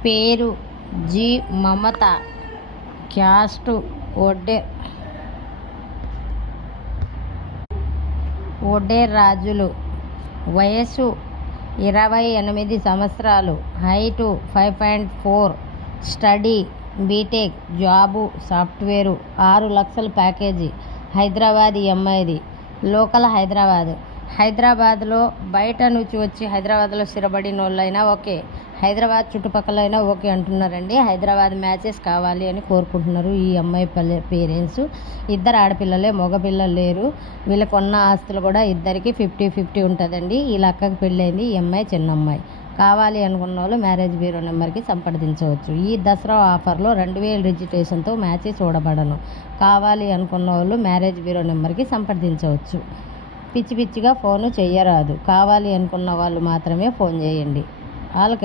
పేరు జి మమత, క్యాస్ట్ ఒడ్డెర్ రాజులు, వయసు 28 సంవత్సరాలు, height 5.4, study BTech, job software, 6 లక్షల ప్యాకేజీ, హైదరాబాద్. ఈ అమ్మాయిది లోకల్ హైదరాబాద్లో బయట నుంచి వచ్చి హైదరాబాద్లో స్థిరపడిన వాళ్ళైనా ఓకే, హైదరాబాద్ చుట్టుపక్కలైనా ఓకే అంటున్నారండి. హైదరాబాద్ మ్యాచెస్ కావాలి అని కోరుకుంటున్నారు ఈ అమ్మాయి పేరెంట్స్. 2 ఆడపిల్లలే, మగపిల్లలు లేరు. వీళ్ళకు ఉన్న ఆస్తులు కూడా ఇద్దరికి 50-50 ఉంటుందండి. వీళ్ళ అక్కకి పెళ్ళైంది. ఈ అమ్మాయి చిన్న అమ్మాయి. కావాలి అనుకున్న వాళ్ళు మ్యారేజ్ బ్యూరో నెంబర్కి సంప్రదించవచ్చు. ఈ దసరా ఆఫర్లో 2000 రిజిస్ట్రేషన్తో మ్యాచ్ చూడబడను. కావాలి అనుకున్న వాళ్ళు మ్యారేజ్ బ్యూరో నెంబర్కి సంప్రదించవచ్చు. పిచ్చిగా ఫోను చేయరాదు. కావాలి అనుకున్న వాళ్ళు మాత్రమే ఫోన్ చేయండి. వాళ్ళకి